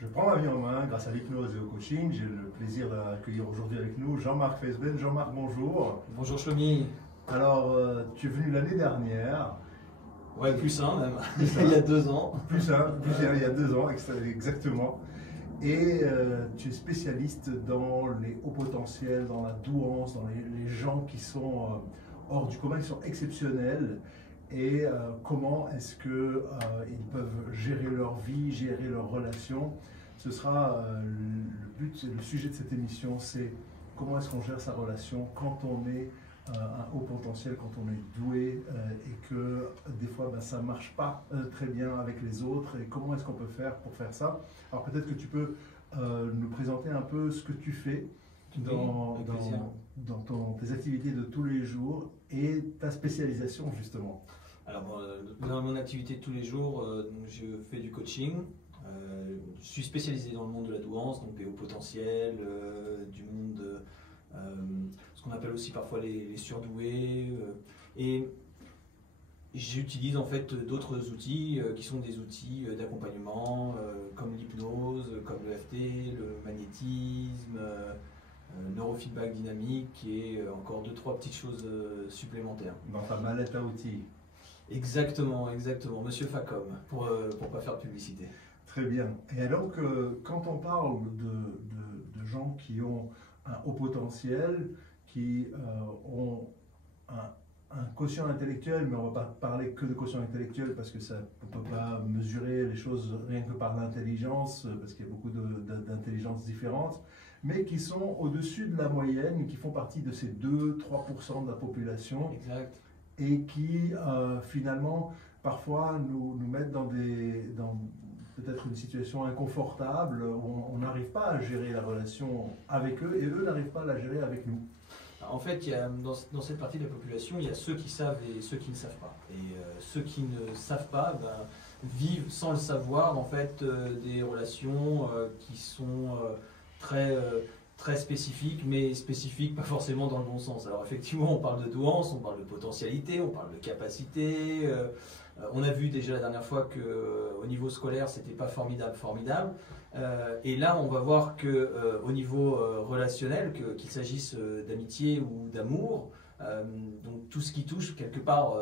Je prends ma vie en main grâce à l'hypnose et au coaching. J'ai le plaisir d'accueillir aujourd'hui avec nous Jean-Marc Feisben. Jean-Marc, bonjour. Bonjour Shlomi. Alors, tu es venu l'année dernière. Ouais, plus un même, Plus un. il y a 2 ans. Plus un, il y a 2 ans, exactement. Et tu es spécialiste dans les hauts potentiels, dans la douance, dans les gens qui sont hors du commun, qui sont exceptionnels. Et comment est-ce qu'ils peuvent gérer leur vie, gérer leurs relations. Ce sera le but, le sujet de cette émission, c'est comment est-ce qu'on gère sa relation quand on est un haut potentiel, quand on est doué et que des fois ça ne marche pas très bien avec les autres, et comment est-ce qu'on peut faire pour faire ça. Alors peut-être que tu peux nous présenter un peu ce que tu fais dans tes activités de tous les jours et ta spécialisation justement. Alors, dans mon activité de tous les jours, je fais du coaching. Je suis spécialisé dans le monde de la douance, donc les hauts potentiels, du monde, ce qu'on appelle aussi parfois les surdoués. Et j'utilise en fait d'autres outils qui sont des outils d'accompagnement, comme l'hypnose, comme l'EFT, le magnétisme, neurofeedback dynamique et encore 2-3 petites choses supplémentaires. Dans ta mallette à outils. Exactement, exactement. Monsieur Facom, pour pas faire de publicité. Très bien. Et alors quand on parle de gens qui ont un haut potentiel, qui ont un quotient intellectuel, mais on ne va pas parler que de quotient intellectuel parce que on ne peut pas mesurer les choses rien que par l'intelligence, parce qu'il y a beaucoup d'intelligences différentes, mais qui sont au-dessus de la moyenne, qui font partie de ces 2-3% de la population. Exact. Et qui finalement parfois nous mettent dans peut-être une situation inconfortable où on n'arrive pas à gérer la relation avec eux et eux n'arrivent pas à la gérer avec nous. En fait, dans cette partie de la population, il y a ceux qui savent et ceux qui ne savent pas. Et ceux qui ne savent pas vivent sans le savoir en fait des relations qui sont très spécifique, mais spécifique pas forcément dans le bon sens. Alors effectivement, on parle de douance, on parle de potentialité, on parle de capacité. On a vu déjà la dernière fois qu'au niveau scolaire, c'était pas formidable. Et là, on va voir qu'au niveau relationnel, qu'il s'agisse d'amitié ou d'amour, donc tout ce qui touche quelque part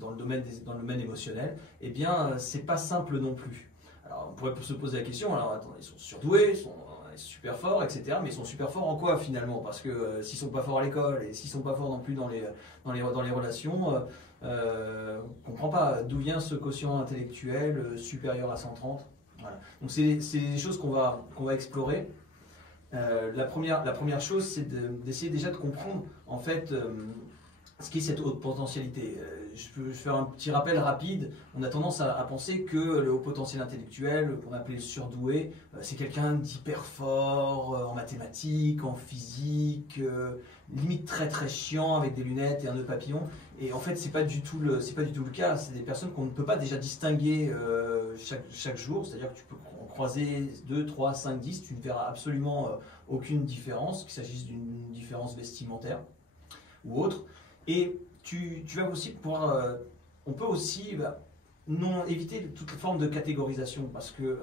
dans le domaine émotionnel, eh bien, c'est pas simple non plus. Alors, on pourrait se poser la question, alors attends, ils sont surdoués, ils sont super forts, etc. Mais ils sont super forts en quoi finalement? Parce que s'ils sont pas forts à l'école et s'ils sont pas forts non plus dans les relations, on ne comprend pas d'où vient ce quotient intellectuel supérieur à 130. Voilà. Donc c'est des choses qu'on va explorer. La première chose, c'est d'essayer déjà de comprendre en fait ce qu'est cette haute potentialité. Je peux faire un petit rappel rapide. On a tendance à penser que le haut potentiel intellectuel, qu'on appelle le surdoué, c'est quelqu'un d'hyper fort en mathématiques, en physique, limite très chiant avec des lunettes et un nœud papillon. Et en fait, c'est pas du tout le cas. C'est des personnes qu'on ne peut pas déjà distinguer chaque jour. C'est-à-dire que tu peux en croiser 2, 3, 5, 10, tu ne verras absolument aucune différence, qu'il s'agisse d'une différence vestimentaire ou autre. Et tu vas aussi pouvoir, on peut aussi non éviter toute forme de catégorisation, parce que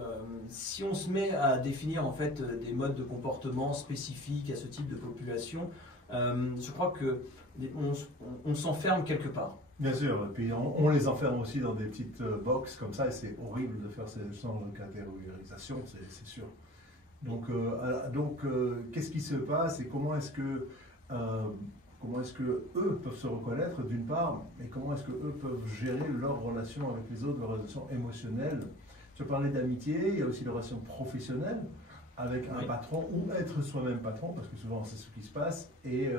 si on se met à définir en fait des modes de comportement spécifiques à ce type de population, je crois que on s'enferme quelque part. Bien sûr, et puis on les enferme aussi dans des petites boxes comme ça, et c'est horrible de faire ce genre de catégorisation, c'est sûr. Donc qu'est-ce qui se passe et comment est-ce que eux peuvent se reconnaître d'une part, et comment est-ce que eux peuvent gérer leur relation avec les autres, leur relation émotionnelle. Tu parlais d'amitié, il y a aussi les relations professionnelles avec un patron ou être soi-même patron, parce que souvent c'est ce qui se passe, et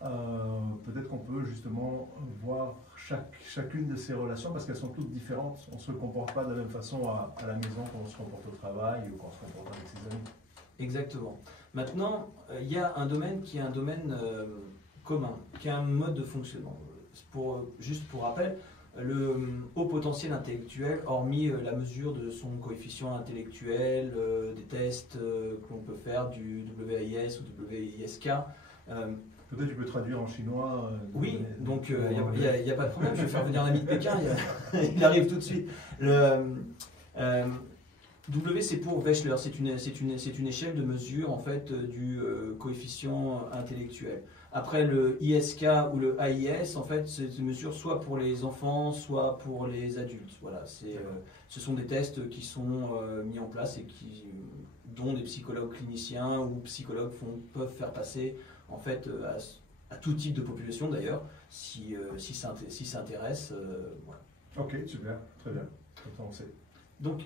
peut-être qu'on peut justement voir chacune de ces relations parce qu'elles sont toutes différentes. On ne se comporte pas de la même façon à la maison qu'on se comporte au travail ou qu'on se comporte avec ses amis. Exactement. Maintenant, il y a un domaine qui est un domaine commun, qui a un mode de fonctionnement. Juste pour rappel, le haut potentiel intellectuel, hormis la mesure de son coefficient intellectuel, des tests qu'on peut faire du WAIS ou WISK. Peut-être tu peux traduire en chinois. Oui, donc il n'y a pas de problème, je vais faire venir un ami de Pékin, il arrive tout de suite. W, c'est pour Wechsler, c'est une échelle de mesure en fait du coefficient intellectuel. Après le ISK ou le AIS, en fait, c'est une mesure soit pour les enfants, soit pour les adultes. Voilà, ce sont des tests qui sont mis en place et dont des psychologues cliniciens ou psychologues peuvent faire passer en fait à tout type de population d'ailleurs, si ça intéresse. Voilà. Ok, super, très bien. Comme ça, on sait. Donc,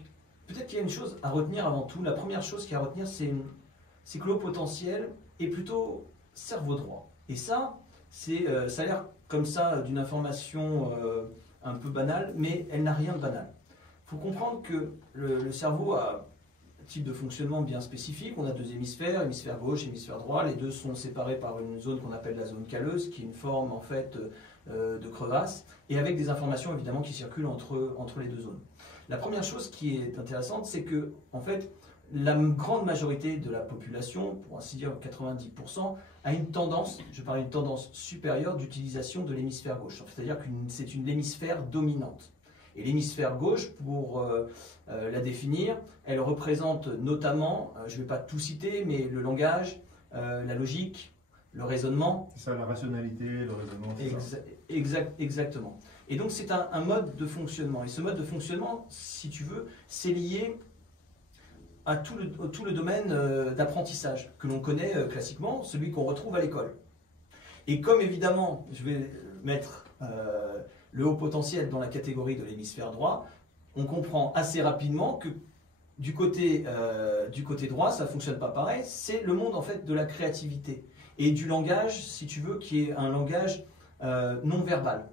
peut-être qu'il y a une chose à retenir avant tout. La première chose qu'il y a à retenir, c'est que le haut potentiel est plutôt cerveau droit. Et ça, ça a l'air comme ça d'une information un peu banale, mais elle n'a rien de banal. Il faut comprendre que le cerveau a un type de fonctionnement bien spécifique. On a deux hémisphères, hémisphère gauche, hémisphère droit. Les deux sont séparés par une zone qu'on appelle la zone calleuse, qui est une forme en fait de crevasse, et avec des informations évidemment qui circulent entre les deux zones. La première chose qui est intéressante, c'est que en fait, la grande majorité de la population, pour ainsi dire 90%, a une tendance, je parle d'une tendance supérieure d'utilisation de l'hémisphère gauche. C'est-à-dire que c'est l'hémisphère dominante. Et l'hémisphère gauche, pour la définir, elle représente notamment, je ne vais pas tout citer, mais le langage, la logique, le raisonnement. C'est ça, la rationalité, le raisonnement. Exactement. Et donc c'est un mode de fonctionnement. Et ce mode de fonctionnement, si tu veux, c'est lié à tout le domaine d'apprentissage que l'on connaît classiquement, celui qu'on retrouve à l'école. Et comme évidemment, je vais mettre le haut potentiel dans la catégorie de l'hémisphère droit, on comprend assez rapidement que du côté droit, ça ne fonctionne pas pareil. C'est le monde en fait de la créativité et du langage, si tu veux, qui est un langage non verbal.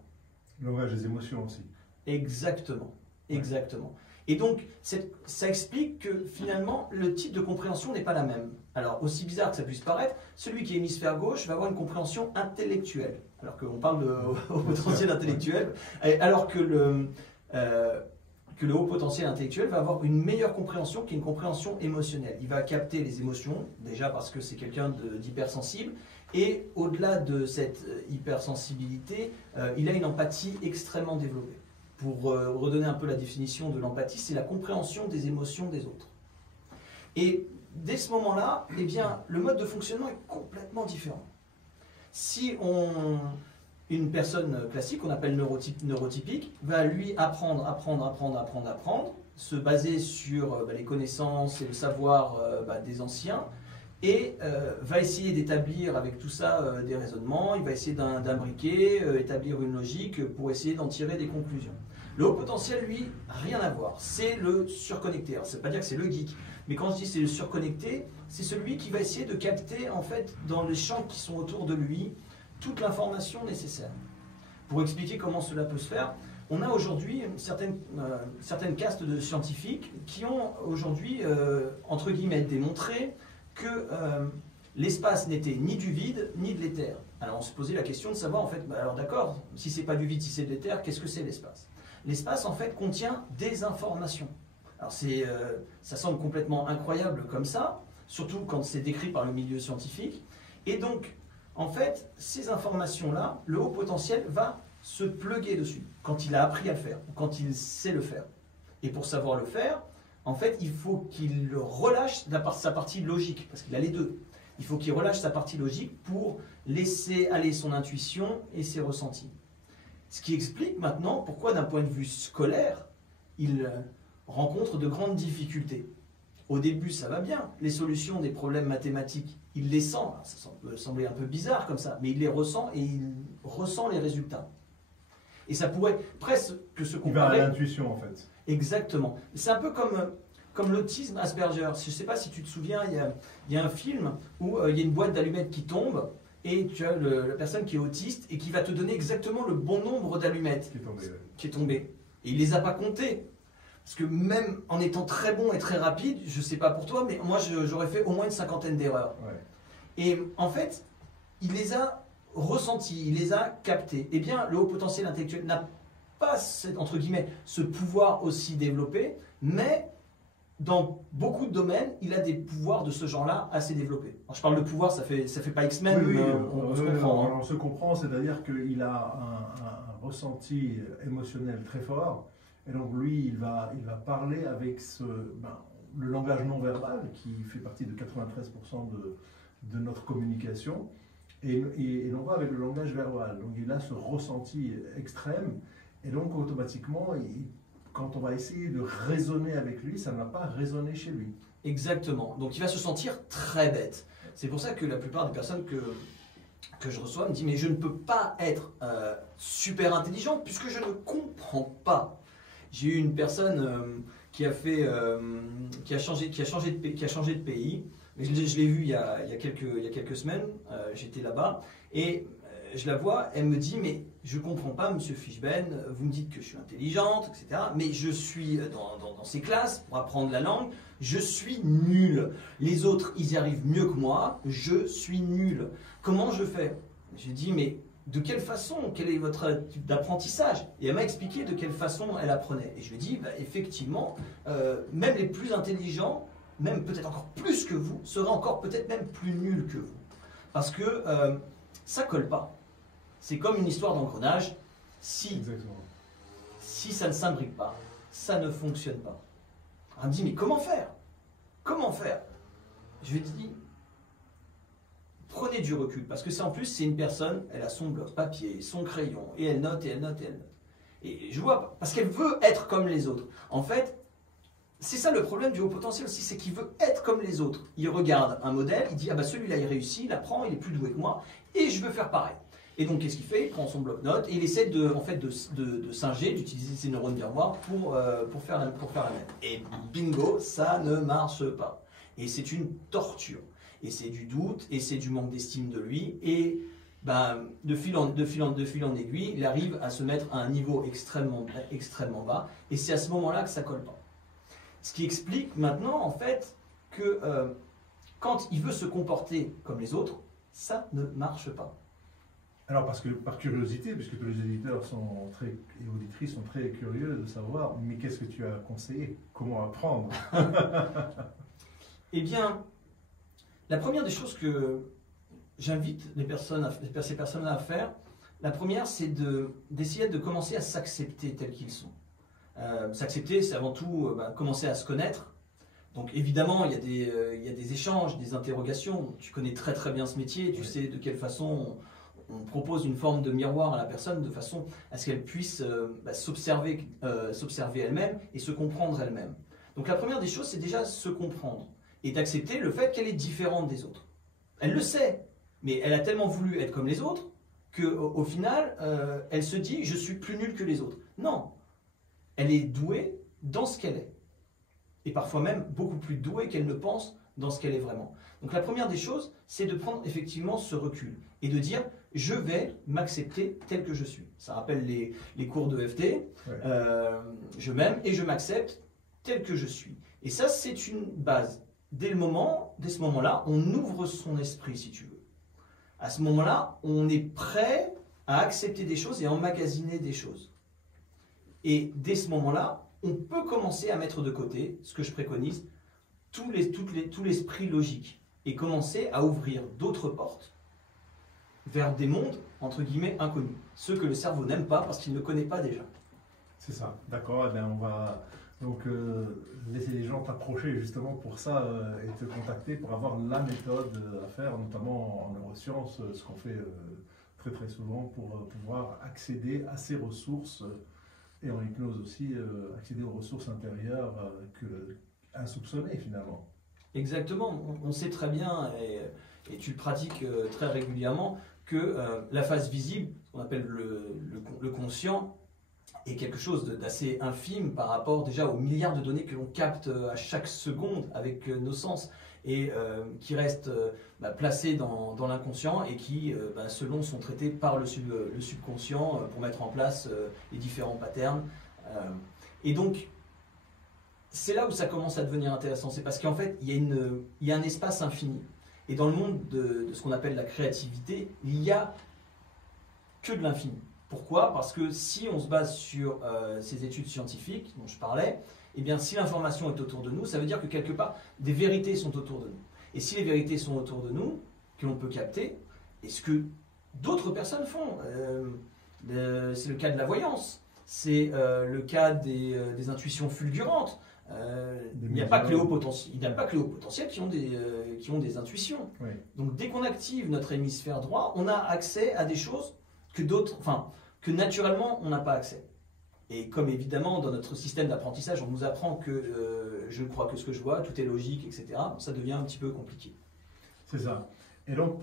Le langage des émotions aussi. Exactement, Ouais. exactement. Et donc, ça explique que finalement, le type de compréhension n'est pas la même. Alors, aussi bizarre que ça puisse paraître, celui qui est hémisphère gauche va avoir une compréhension intellectuelle, alors qu'on parle de haut potentiel intellectuel, alors que le haut potentiel intellectuel va avoir une meilleure compréhension qui est une compréhension émotionnelle. Il va capter les émotions, déjà parce que c'est quelqu'un d'hypersensible, et au-delà de cette hypersensibilité, il a une empathie extrêmement développée. Pour redonner un peu la définition de l'empathie, c'est la compréhension des émotions des autres. Et dès ce moment-là, eh bien, le mode de fonctionnement est complètement différent. Si une personne classique, qu'on appelle neurotypique, va lui apprendre, se baser sur les connaissances et le savoir des anciens, et va essayer d'établir avec tout ça des raisonnements, il va essayer d'imbriquer, établir une logique pour essayer d'en tirer des conclusions. Le haut potentiel, lui, rien à voir, c'est le surconnecté. Alors, ça ne veut pas dire que c'est le geek, mais quand je dis c'est le surconnecté, c'est celui qui va essayer de capter en fait dans les champs qui sont autour de lui toute l'information nécessaire. Pour expliquer comment cela peut se faire, on a aujourd'hui certaines castes de scientifiques qui ont aujourd'hui, entre guillemets, démontré que l'espace n'était ni du vide ni de l'éther. Alors on se posait la question de savoir en fait, alors d'accord, si c'est pas du vide, si c'est de l'éther, qu'est-ce que c'est l'espace? L'espace en fait contient des informations. Alors ça semble complètement incroyable comme ça, surtout quand c'est décrit par le milieu scientifique. Et donc en fait ces informations-là, le haut potentiel va se pluguer dessus quand il a appris à le faire, ou quand il sait le faire. Et pour savoir le faire, en fait, il faut qu'il relâche sa partie logique, parce qu'il a les deux. Il faut qu'il relâche sa partie logique pour laisser aller son intuition et ses ressentis. Ce qui explique maintenant pourquoi, d'un point de vue scolaire, il rencontre de grandes difficultés. Au début, ça va bien. Les solutions des problèmes mathématiques, il les sent. Ça peut sembler un peu bizarre comme ça, mais il les ressent et il ressent les résultats. Et ça pourrait presque se comparer... Il va à l'intuition, en fait. Exactement. C'est un peu comme l'autisme Asperger. Je ne sais pas si tu te souviens, il y a un film où il y a une boîte d'allumettes qui tombe et tu as la personne qui est autiste et qui va te donner exactement le bon nombre d'allumettes qui est tombé. Et il ne les a pas comptées. Parce que même en étant très bon et très rapide, je ne sais pas pour toi, mais moi j'aurais fait au moins une 50aine d'erreurs. Ouais. Et en fait, il les a ressentis, il les a captés. Eh bien, le haut potentiel intellectuel n'a pas, entre guillemets, ce pouvoir aussi développé, mais dans beaucoup de domaines, il a des pouvoirs de ce genre-là assez développés. Alors, je parle de pouvoir, ça fait pas X-Men, Oui, on se comprend. On se comprend, c'est-à-dire qu'il a un ressenti émotionnel très fort, et donc lui, il va parler avec le langage non verbal, qui fait partie de 93% de notre communication, et l'on va avec le langage verbal. Donc il a ce ressenti extrême, et donc automatiquement, quand on va essayer de raisonner avec lui, ça ne va pas résonner chez lui. Exactement. Donc il va se sentir très bête. C'est pour ça que la plupart des personnes que je reçois me disent mais je ne peux pas être super intelligent puisque je ne comprends pas. J'ai eu une personne qui a changé de pays. Mais je l'ai vu il y a quelques semaines. J'étais là-bas et je la vois. Elle me dit mais je comprends pas, Monsieur Fishben. Vous me dites que je suis intelligente, etc. Mais je suis dans ces classes pour apprendre la langue. Je suis nul. Les autres, ils y arrivent mieux que moi. Je suis nul. Comment je fais? Je lui ai dit, mais de quelle façon? Quel est votre type d'apprentissage? Et elle m'a expliqué de quelle façon elle apprenait. Et je lui ai dit, bah, effectivement, même les plus intelligents, même peut-être encore plus que vous, seraient encore peut-être même plus nuls que vous. Parce que ça colle pas. C'est comme une histoire d'engrenage. Si ça ne s'imbrique pas, ça ne fonctionne pas. Elle me dit, mais comment faire? Comment faire? Je lui ai dit, prenez du recul, parce que c'est en plus, c'est une personne, elle a son bloc papier, son crayon, et elle note, et elle note, et elle note. Et je vois, parce qu'elle veut être comme les autres. En fait, c'est ça le problème du haut potentiel aussi, c'est qu'il veut être comme les autres. Il regarde un modèle, il dit, ah bah celui-là il réussit, il apprend, il est plus doué que moi, et je veux faire pareil. Et donc, qu'est-ce qu'il fait? Il prend son bloc-notes et il essaie de singer, d'utiliser ses neurones miroirs pour faire la même. Et bingo, ça ne marche pas. Et c'est une torture. Et c'est du doute, et c'est du manque d'estime de lui. Et ben, de fil en aiguille, il arrive à se mettre à un niveau extrêmement bas. Et c'est à ce moment-là que ça colle pas. Ce qui explique maintenant, en fait, que quand il veut se comporter comme les autres, ça ne marche pas. Alors, parce que par curiosité, puisque tous les éditeurs et auditrices sont très curieux de savoir, mais qu'est-ce que tu as conseillé? Comment apprendre? Eh bien, la première des choses que j'invite ces personnes à faire, la première, c'est d'essayer de commencer à s'accepter tels qu'ils sont. S'accepter, c'est avant tout commencer à se connaître. Donc évidemment, il y a des échanges, des interrogations. Tu connais très très bien ce métier, tu sais de quelle façon on propose une forme de miroir à la personne de façon à ce qu'elle puisse s'observer elle-même et se comprendre elle-même. Donc la première des choses, c'est déjà se comprendre et d'accepter le fait qu'elle est différente des autres. Elle le sait, mais elle a tellement voulu être comme les autres qu'au final, elle se dit « je suis plus nulle que les autres ». Non, elle est douée dans ce qu'elle est. Et parfois même beaucoup plus douée qu'elle ne pense dans ce qu'elle est vraiment. Donc la première des choses, c'est de prendre effectivement ce recul et de dire « je vais m'accepter tel que je suis ». Ça rappelle les cours de FT, je m'aime et je m'accepte tel que je suis. Et ça, c'est une base. Dès ce moment-là, on ouvre son esprit, si tu veux. À ce moment-là, on est prêt à accepter des choses et à emmagasiner des choses. Et dès ce moment-là, on peut commencer à mettre de côté, ce que je préconise, tout l'esprit logique et commencer à ouvrir d'autres portes vers des mondes, entre guillemets, inconnus. Ceux que le cerveau n'aime pas parce qu'il ne connaît pas déjà. C'est ça, d'accord. Eh bien, on va donc laisser les gens t'approcher justement pour ça et te contacter pour avoir la méthode à faire, notamment en neurosciences, ce qu'on fait très très souvent pour pouvoir accéder à ces ressources et en hypnose aussi, accéder aux ressources intérieures insoupçonnées finalement. Exactement, on sait très bien et tu le pratiques très régulièrement que la phase visible, ce qu'on appelle le conscient, est quelque chose d'assez infime par rapport déjà aux milliards de données que l'on capte à chaque seconde avec nos sens et qui restent placées dans l'inconscient et qui, selon, sont traitées par le subconscient pour mettre en place les différents patterns. Et donc, c'est là où ça commence à devenir intéressant. C'est parce qu'en fait, il y a un espace infini. Et dans le monde de ce qu'on appelle la créativité, il n'y a que de l'infini. Pourquoi? Parce que si on se base sur ces études scientifiques dont je parlais, eh bien, si l'information est autour de nous, ça veut dire que quelque part, des vérités sont autour de nous. Et si les vérités sont autour de nous, que l'on peut capter, et ce que d'autres personnes font, c'est le cas de la voyance, c'est le cas des intuitions fulgurantes, il n'y a pas que les hauts potentiels. Il n'y a pas que les hauts potentiels qui ont des intuitions. Oui. Donc dès qu'on active notre hémisphère droit, on a accès à des choses que naturellement on n'a pas accès. Et comme évidemment dans notre système d'apprentissage, on nous apprend que je ne crois que ce que je vois, tout est logique, etc. Ça devient un petit peu compliqué. C'est ça. Et donc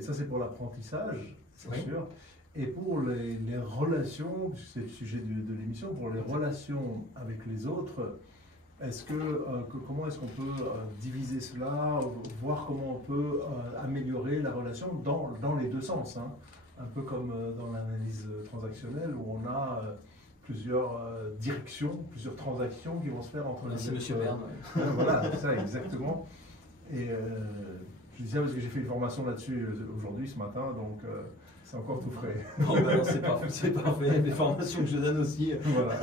ça c'est pour l'apprentissage, c'est Oui. sûr. Et pour les relations, c'est le sujet de l'émission, pour les relations avec les autres, comment est-ce qu'on peut diviser cela, voir comment on peut améliorer la relation dans les deux sens, hein. Un peu comme dans l'analyse transactionnelle où on a plusieurs directions, plusieurs transactions qui vont se faire entre Merci les Monsieur Berne. Voilà, c'est ça exactement. Et je dis ça parce que j'ai fait une formation là-dessus aujourd'hui, ce matin, donc c'est encore tout frais. Non, bah non, c'est parfait. Les formations que je donne aussi, Voilà.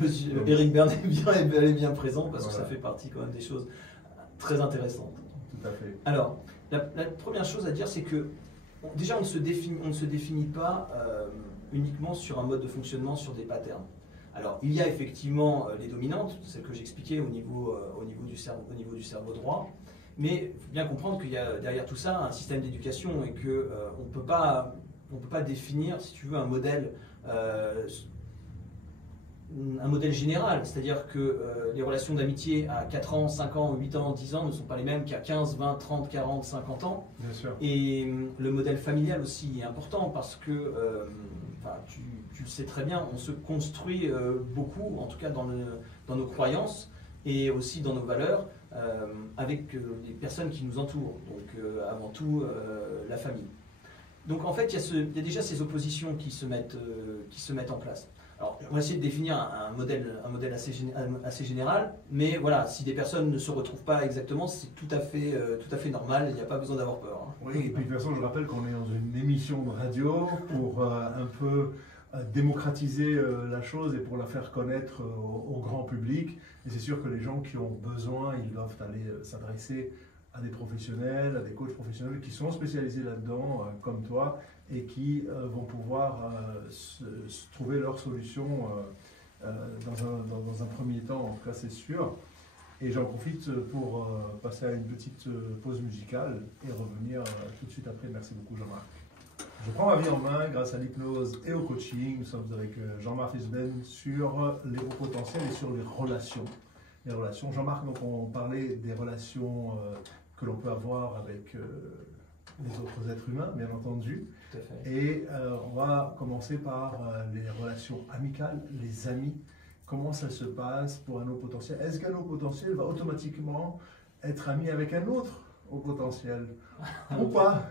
Monsieur Eric Berne est bien présent parce que Voilà. ça fait partie quand même des choses très intéressantes. Tout à fait. Alors, la première chose à dire, c'est que déjà on ne se définit pas uniquement sur un mode de fonctionnement, sur des patterns. Alors, il y a effectivement les dominantes, celles que j'expliquais au niveau du cerveau droit, mais il faut bien comprendre qu'il y a derrière tout ça un système d'éducation et qu'on ne peut pas définir, si tu veux, un modèle général. C'est-à-dire que les relations d'amitié à 4 ans, 5 ans, 8 ans, 10 ans ne sont pas les mêmes qu'à 15, 20, 30, 40, 50 ans. Bien sûr. Et le modèle familial aussi est important parce que, tu le sais très bien, on se construit beaucoup, en tout cas dans nos croyances et aussi dans nos valeurs, avec les personnes qui nous entourent, donc avant tout la famille. Donc en fait, il y a déjà ces oppositions qui se mettent en place. Alors, on va essayer de définir un modèle assez général, mais voilà, si des personnes ne se retrouvent pas exactement, c'est tout à fait normal, il n'y a pas besoin d'avoir peur. Hein. Oui, et puis de toute façon, je rappelle qu'on est dans une émission de radio pour un peu démocratiser la chose et pour la faire connaître au grand public. Et c'est sûr que les gens qui ont besoin, ils doivent aller s'adresser à des professionnels, à des coachs professionnels qui sont spécialisés là-dedans, comme toi, et qui vont pouvoir se trouver leur solution dans un premier temps, en tout cas c'est sûr. Et j'en profite pour passer à une petite pause musicale et revenir tout de suite après. Merci beaucoup Jean-Marc. Je prends ma vie en main grâce à l'hypnose et au coaching. Nous sommes avec Jean-Marc Isben sur les hauts potentiels et sur les relations. Les relations. Jean-Marc, donc on parlait des relations que l'on peut avoir avec les autres êtres humains, bien entendu. Tout à fait. Et on va commencer par les relations amicales, les amis. Comment ça se passe pour un haut potentiel? Est-ce qu'un haut potentiel va automatiquement être ami avec un autre haut potentiel ou pas?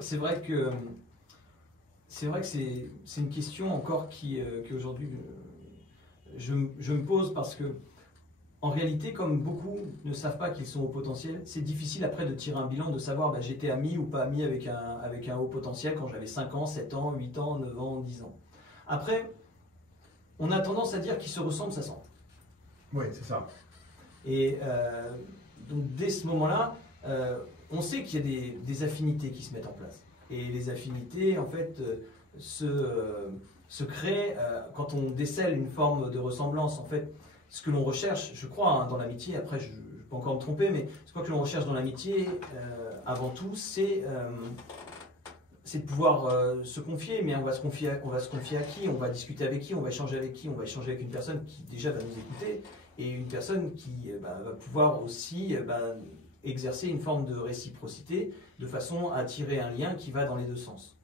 C'est vrai que c'est une question encore qui aujourd'hui je me pose parce que en réalité, comme beaucoup ne savent pas qu'ils sont au potentiel, c'est difficile après de tirer un bilan, de savoir j'étais ami ou pas ami avec un haut potentiel quand j'avais 5 ans, 7 ans, 8 ans, 9 ans, 10 ans. Après, on a tendance à dire qu'ils se ressemblent, ça sent. Oui, c'est ça. Et donc dès ce moment-là, on sait qu'il y a des affinités qui se mettent en place. Et les affinités, en fait, se créent quand on décèle une forme de ressemblance. En fait, ce que l'on recherche, je crois, hein, dans l'amitié, après je peux encore me tromper, mais ce que l'on recherche dans l'amitié, avant tout, c'est de pouvoir se confier. Mais on va se confier à qui? On va discuter avec qui? On va échanger avec qui? On va échanger avec une personne qui déjà va nous écouter et une personne qui va pouvoir aussi exercer une forme de réciprocité de façon à tirer un lien qui va dans les deux sens.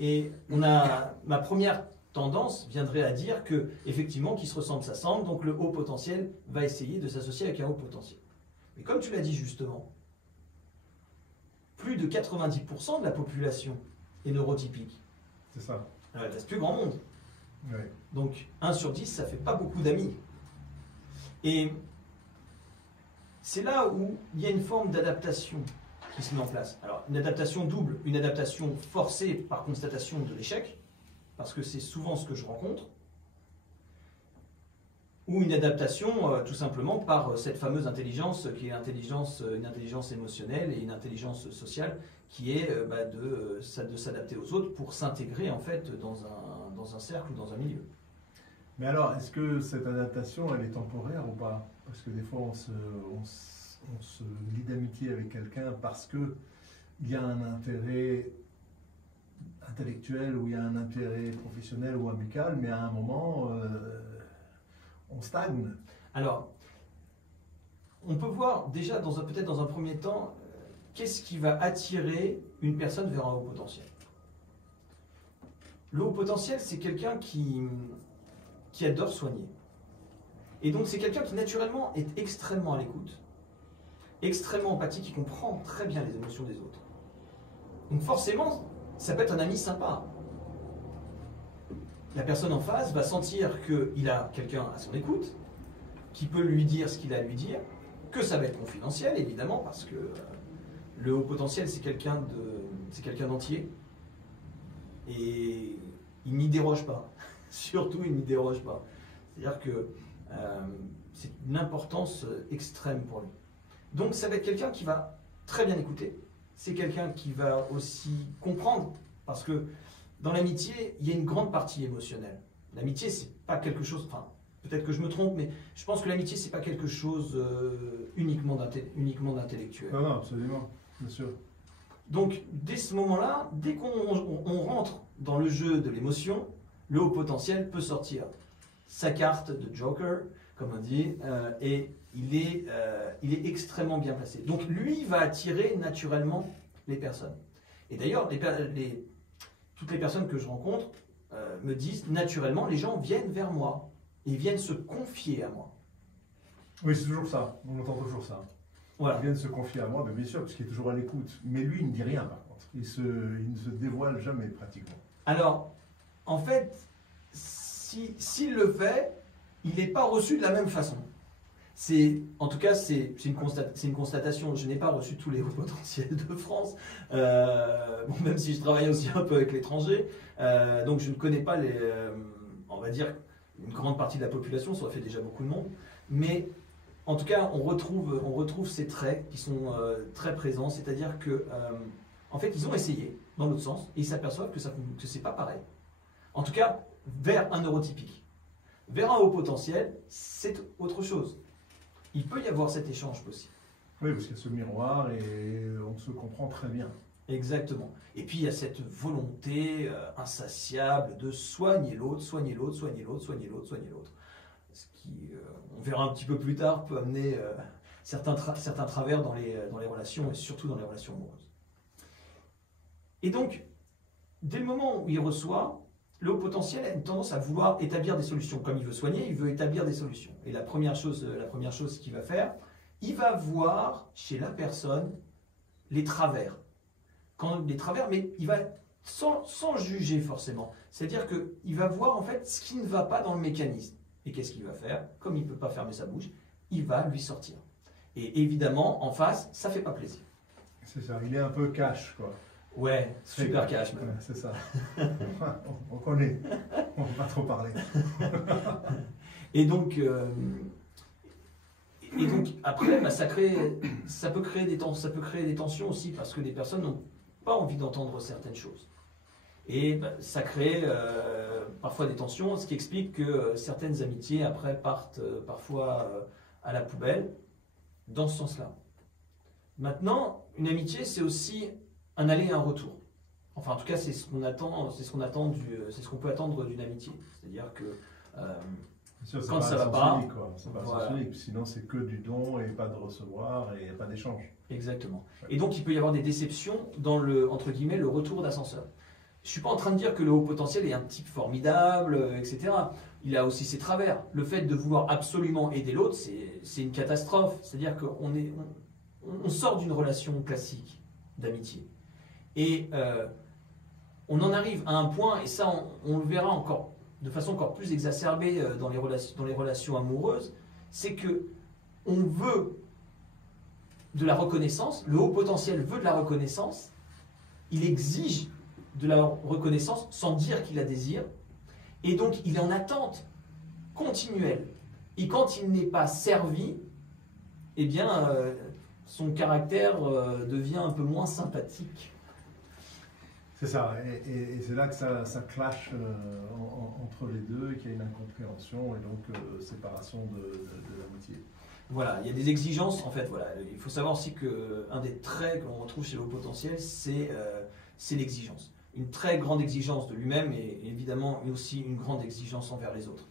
Et ma première tendance viendrait à dire que effectivement qui se ressemble s'assemble, donc le haut potentiel va essayer de s'associer avec un haut potentiel. Mais comme tu l'as dit justement, plus de 90% de la population est neurotypique. C'est ça. Alors, il ne reste plus grand monde. Oui. Donc 1 sur 10, ça ne fait pas beaucoup d'amis. Et c'est là où il y a une forme d'adaptation qui se met en place. Alors une adaptation double, une adaptation forcée par constatation de l'échec, parce que c'est souvent ce que je rencontre, ou une adaptation tout simplement par cette fameuse intelligence qui est une intelligence émotionnelle et une intelligence sociale qui est de s'adapter aux autres pour s'intégrer en fait dans un cercle ou dans un milieu. Mais alors, est-ce que cette adaptation, elle est temporaire ou pas? Parce que des fois, on se lie d'amitié avec quelqu'un parce que il y a un intérêt intellectuel ou il y a un intérêt professionnel ou amical, mais à un moment, on stagne. Alors, on peut voir déjà, peut-être dans un premier temps, qu'est-ce qui va attirer une personne vers un haut potentiel. Le haut potentiel, c'est quelqu'un qui adore soigner. Et donc, c'est quelqu'un qui, naturellement, est extrêmement à l'écoute, extrêmement empathique, qui comprend très bien les émotions des autres. Donc, forcément, ça peut être un ami sympa. La personne en face va sentir qu'il a quelqu'un à son écoute, qui peut lui dire ce qu'il a à lui dire, que ça va être confidentiel, évidemment, parce que le haut potentiel, c'est quelqu'un d'entier. Et il n'y déroge pas. Surtout, il n'y déroge pas. C'est-à-dire que c'est une importance extrême pour lui. Donc, ça va être quelqu'un qui va très bien écouter. C'est quelqu'un qui va aussi comprendre, parce que dans l'amitié, il y a une grande partie émotionnelle. L'amitié, c'est pas quelque chose... Enfin, peut-être que je me trompe, mais je pense que l'amitié, c'est pas quelque chose uniquement d'intellectuel. Non, absolument, bien sûr. Donc, dès ce moment-là, dès qu'on rentre dans le jeu de l'émotion, le haut potentiel peut sortir sa carte de Joker, comme on dit, et il est extrêmement bien placé. Donc, lui va attirer naturellement les personnes. Et d'ailleurs, toutes les personnes que je rencontre me disent, naturellement, les gens viennent vers moi. Ils viennent se confier à moi. Oui, c'est toujours ça. On entend toujours ça. Voilà. Ils viennent se confier à moi, mais bien sûr, parce qu'il est toujours à l'écoute. Mais lui, il ne dit rien, par contre. Il ne se dévoile jamais, pratiquement. Alors, en fait, s'il le fait, il n'est pas reçu de la même façon. En tout cas, c'est une constatation. Je n'ai pas reçu tous les hauts potentiels de France, même si je travaille aussi un peu avec l'étranger. Donc, je ne connais pas on va dire, une grande partie de la population, ça aurait fait déjà beaucoup de monde. Mais en tout cas, on retrouve ces traits qui sont très présents, c'est-à-dire que, en fait, ils ont essayé dans l'autre sens et ils s'aperçoivent que c'est pas pareil. En tout cas, vers un neurotypique. Vers un haut potentiel, c'est autre chose. Il peut y avoir cet échange possible. Oui, parce qu'il y a ce miroir et on se comprend très bien. Exactement. Et puis il y a cette volonté insatiable de soigner l'autre, soigner l'autre, soigner l'autre, soigner l'autre, soigner l'autre. Ce qui, on verra un petit peu plus tard, peut amener certains travers dans les relations et surtout dans les relations amoureuses. Et donc, dès le moment où il reçoit, le haut potentiel a une tendance à vouloir établir des solutions. Comme il veut soigner, il veut établir des solutions. Et la première chose qu'il va faire, il va voir chez la personne les travers. Mais il va sans juger forcément. C'est-à-dire qu'il va voir en fait ce qui ne va pas dans le mécanisme. Et qu'est-ce qu'il va faire? Comme il ne peut pas fermer sa bouche, il va lui sortir. Et évidemment, en face, ça ne fait pas plaisir. C'est ça, il est un peu cash, quoi. Ouais, super cash même. Ouais, c'est ça. On connaît, on ne va pas trop parler. Et donc après, bah, ça peut créer des tensions aussi, parce que les personnes n'ont pas envie d'entendre certaines choses. Et bah, ça crée parfois des tensions, ce qui explique que certaines amitiés après partent parfois à la poubelle, dans ce sens-là. Maintenant, une amitié, c'est aussi un aller et un retour. Enfin, en tout cas, c'est ce qu'on peut attendre d'une amitié. C'est-à-dire que quand ça va pas, c'est pas voilà. Unique, sinon c'est que du don et pas de recevoir et pas d'échange. Exactement. Et donc il peut y avoir des déceptions dans entre guillemets le retour d'ascenseur. Je suis pas en train de dire que le haut potentiel est un type formidable, etc. Il a aussi ses travers. Le fait de vouloir absolument aider l'autre, c'est une catastrophe. C'est-à-dire qu'on sort d'une relation classique d'amitié. Et on en arrive à un point, et ça on le verra encore de façon encore plus exacerbée dans les relations amoureuses, c'est que on veut de la reconnaissance, le haut potentiel veut de la reconnaissance, il exige de la reconnaissance sans dire qu'il la désire, et donc il est en attente continuelle. Et quand il n'est pas servi, eh bien son caractère devient un peu moins sympathique. C'est ça, et c'est là que ça clash entre les deux, qu'il y a une incompréhension et donc séparation de l'amitié. Voilà, il y a des exigences. En fait, voilà, il faut savoir aussi qu'un des traits que l'on retrouve chez le haut potentiel, c'est l'exigence. Une très grande exigence de lui-même et évidemment aussi une grande exigence envers les autres.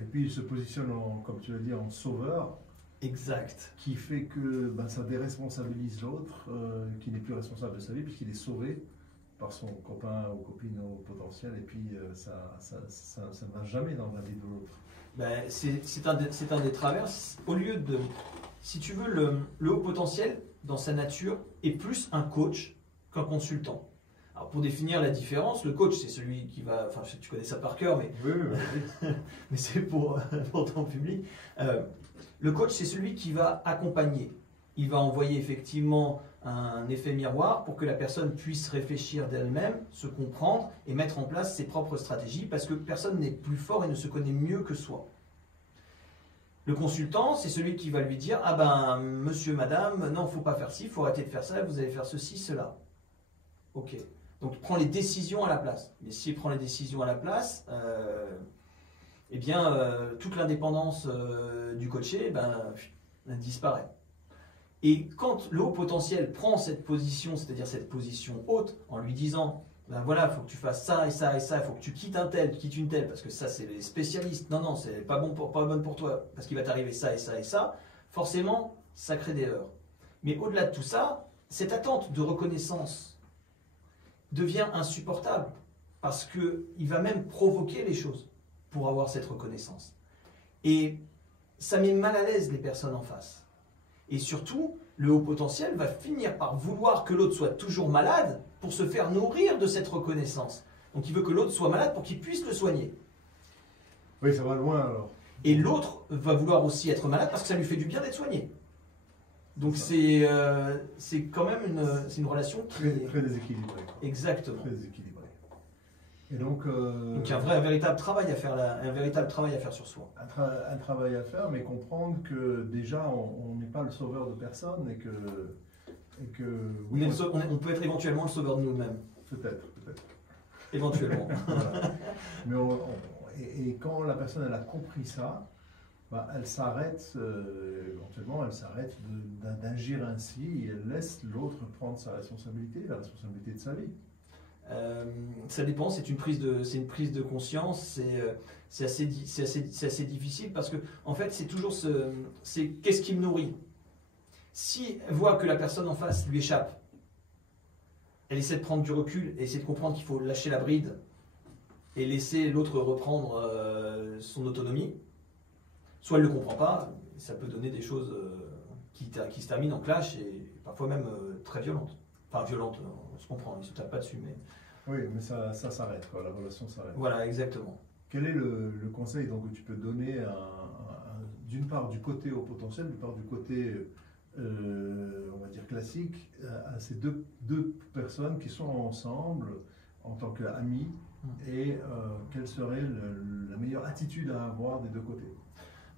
Et puis il se positionne, comme tu l'as dit, en sauveur. Exact. Qui fait que ça déresponsabilise l'autre, qui n'est plus responsable de sa vie puisqu'il est sauvé par son copain ou copine au potentiel, et puis ça ne va jamais dans la vie de l'autre. Ben, c'est un des travers. Au lieu de, si tu veux, le haut potentiel, dans sa nature, est plus un coach qu'un consultant. Alors pour définir la différence, le coach c'est celui qui va, enfin tu connais ça par cœur, mais, oui, oui. mais c'est pour ton public. Le coach c'est celui qui va accompagner. Il va envoyer effectivement un effet miroir pour que la personne puisse réfléchir d'elle-même, se comprendre et mettre en place ses propres stratégies parce que personne n'est plus fort et ne se connaît mieux que soi. Le consultant, c'est celui qui va lui dire « Ah ben, monsieur, madame, non, il ne faut pas faire ci, il faut arrêter de faire ça, vous allez faire ceci, cela. » Ok. Donc, il prend les décisions à la place. Mais s'il prend les décisions à la place, toute l'indépendance du coaché disparaît. Et quand le haut potentiel prend cette position, c'est-à-dire cette position haute, en lui disant ben voilà, il faut que tu fasses ça et ça et ça, il faut que tu quittes un tel, quittes une telle, parce que ça c'est les spécialistes, non, c'est pas bon pour toi, parce qu'il va t'arriver ça et ça et ça, forcément, ça crée des erreurs. Mais au-delà de tout ça, cette attente de reconnaissance devient insupportable, parce qu'il va même provoquer les choses pour avoir cette reconnaissance. Et ça met mal à l'aise les personnes en face. Et surtout, le haut potentiel va finir par vouloir que l'autre soit toujours malade pour se faire nourrir de cette reconnaissance. Donc il veut que l'autre soit malade pour qu'il puisse le soigner. Oui, ça va loin alors. Et l'autre va vouloir aussi être malade parce que ça lui fait du bien d'être soigné. Donc c'est quand même une relation qui est très déséquilibrée. Exactement. Très déséquilibrée. Et donc il y a un véritable travail à faire, sur soi. Un travail à faire, mais comprendre que déjà on n'est pas le sauveur de personne et que oui, on peut être éventuellement le sauveur de nous-mêmes. Peut-être. Éventuellement. Voilà. Mais et quand la personne elle a compris ça, elle s'arrête éventuellement, elle s'arrête d'agir ainsi et elle laisse l'autre prendre sa responsabilité, la responsabilité de sa vie. Ça dépend, c'est une prise de conscience, c'est assez difficile parce que en fait c'est toujours qu'est-ce qui me nourrit. Si elle voit que la personne en face lui échappe, elle essaie de prendre du recul et essaie de comprendre qu'il faut lâcher la bride et laisser l'autre reprendre son autonomie. Soit elle ne le comprend pas, ça peut donner des choses qui se terminent en clash et parfois même très violentes. Enfin violentes, on se comprend, ils ne se tapent pas dessus. Mais... Oui, mais ça s'arrête, la relation s'arrête. Voilà, exactement. Quel est le conseil donc, que tu peux donner d'une part du côté au potentiel, d'une part du côté, on va dire, classique, à ces deux personnes qui sont ensemble en tant qu'amis et quelle serait la meilleure attitude à avoir des deux côtés?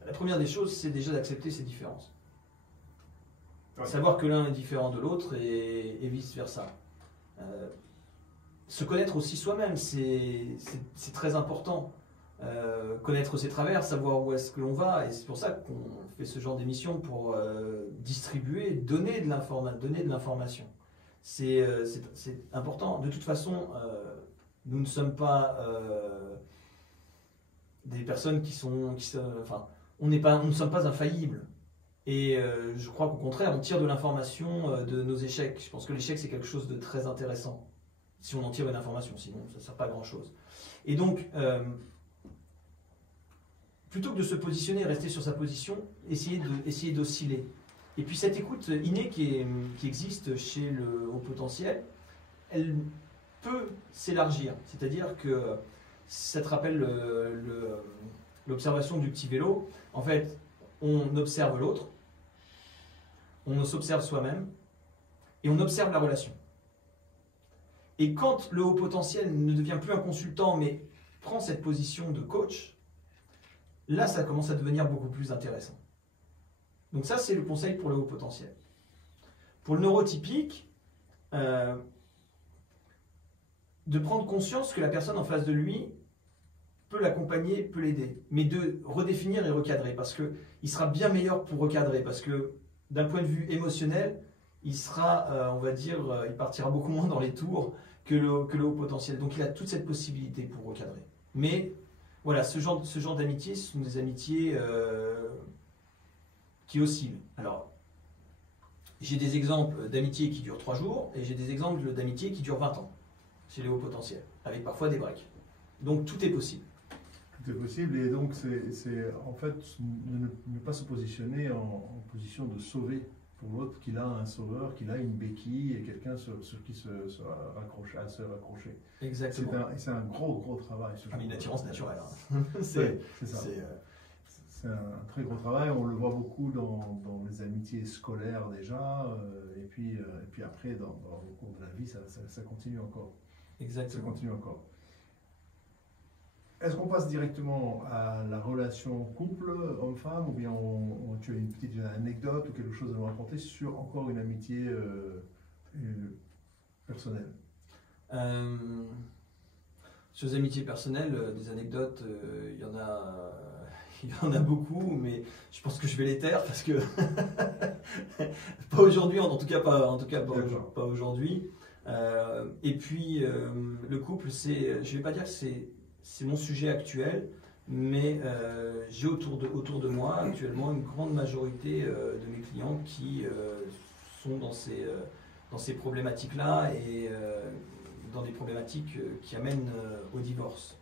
La première des choses, c'est déjà d'accepter ces différences. Ouais. Savoir que l'un est différent de l'autre et vice-versa. Se connaître aussi soi-même, c'est très important. Connaître ses travers, savoir où est-ce que l'on va, et c'est pour ça qu'on fait ce genre d'émission pour distribuer, donner de l'information. C'est important. De toute façon, nous ne sommes pas des personnes nous ne sommes pas infaillibles. Et je crois qu'au contraire, on tire de l'information de nos échecs. Je pense que l'échec, c'est quelque chose de très intéressant. Si on en tire une information, sinon ça ne sert pas à grand-chose. Et donc, plutôt que de se positionner et rester sur sa position, essayer d'osciller. Et puis cette écoute innée qui existe chez le haut potentiel, elle peut s'élargir. C'est-à-dire que ça te rappelle l'observation du petit vélo. En fait, on observe l'autre, on s'observe soi-même et on observe la relation. Et quand le haut potentiel ne devient plus un consultant mais prend cette position de coach, là ça commence à devenir beaucoup plus intéressant. Donc ça c'est le conseil pour le haut potentiel. Pour le neurotypique, de prendre conscience que la personne en face de lui peut l'accompagner, peut l'aider, mais de redéfinir et recadrer, parce qu'il sera bien meilleur pour recadrer, parce que d'un point de vue émotionnel, il sera, on va dire, il partira beaucoup moins dans les tours que le haut potentiel. Donc il a toute cette possibilité pour recadrer. Mais voilà, ce genre d'amitié, ce sont des amitiés qui oscillent. Alors, j'ai des exemples d'amitié qui durent 3 jours, et j'ai des exemples d'amitié qui durent 20 ans, chez les hauts potentiels, avec parfois des breaks. Donc tout est possible. Tout est possible, et donc c'est en fait ne pas se positionner en position de sauver pour l'autre, qu'il a un sauveur, qu'il a une béquille et quelqu'un sur qui se raccrocher. Exactement. C'est un gros travail. Une attirance naturelle. Hein. C'est ça. C'est un très gros travail, on le voit beaucoup dans les amitiés scolaires déjà, et puis après, dans le cours de la vie, ça continue encore. Exactement. Ça continue encore. Est-ce qu'on passe directement à la relation couple, homme-femme, ou bien tu as une petite anecdote ou quelque chose à nous raconter sur encore une amitié personnelle? Sur les amitiés personnelles, des anecdotes, il y en a beaucoup, mais je pense que je vais les taire parce que pas aujourd'hui, en tout cas pas aujourd'hui. Et puis le couple, je vais pas dire que c'est mon sujet actuel, mais j'ai autour de moi actuellement une grande majorité de mes clients qui sont dans ces problématiques-là et dans des problématiques qui amènent au divorce.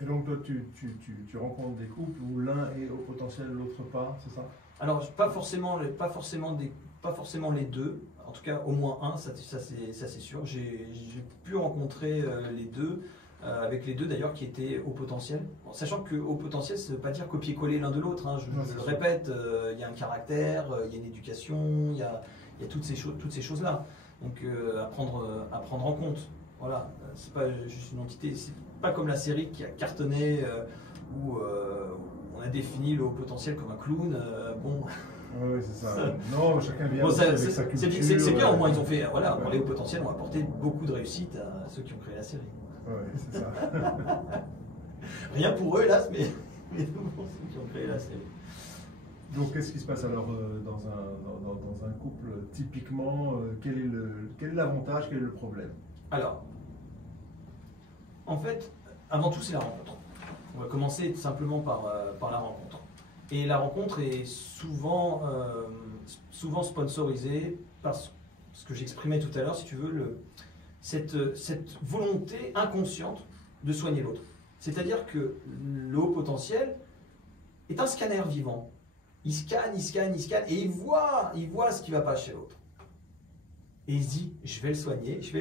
Et donc toi, tu rencontres des couples où l'un est au potentiel, l'autre pas, c'est ça? Alors, pas forcément les deux, en tout cas au moins un, ça c'est sûr. J'ai pu rencontrer les deux, avec les deux d'ailleurs qui étaient au potentiel. Bon, sachant que au potentiel, ça ne veut pas dire copier-coller l'un de l'autre, hein. Je le répète, il y a un caractère, il y a une éducation, il y a toutes ces choses-là. Donc à prendre en compte. Voilà, c'est pas juste une entité, c'est pas comme la série qui a cartonné où on a défini le haut potentiel comme un clown. Bon. Oui, c'est ça. Non, chacun vient bon, avec sa culture. C'est bien, au moins ils ont fait, voilà, pour les hauts potentiels, on a apporté beaucoup de réussite à ceux qui ont créé la série. Oui, c'est ça. Rien pour eux, hélas, mais pour ceux qui ont créé la série. Donc, qu'est-ce qui se passe alors dans un couple typiquement? Quel est l'avantage, quel est le problème? Alors, en fait, avant tout, c'est la rencontre. On va commencer simplement par la rencontre. Et la rencontre est souvent sponsorisée par ce que j'exprimais tout à l'heure, si tu veux, cette volonté inconsciente de soigner l'autre. C'est-à-dire que le haut potentiel est un scanner vivant. Il scanne, et il voit ce qui ne va pas chez l'autre. Et il se dit, je vais le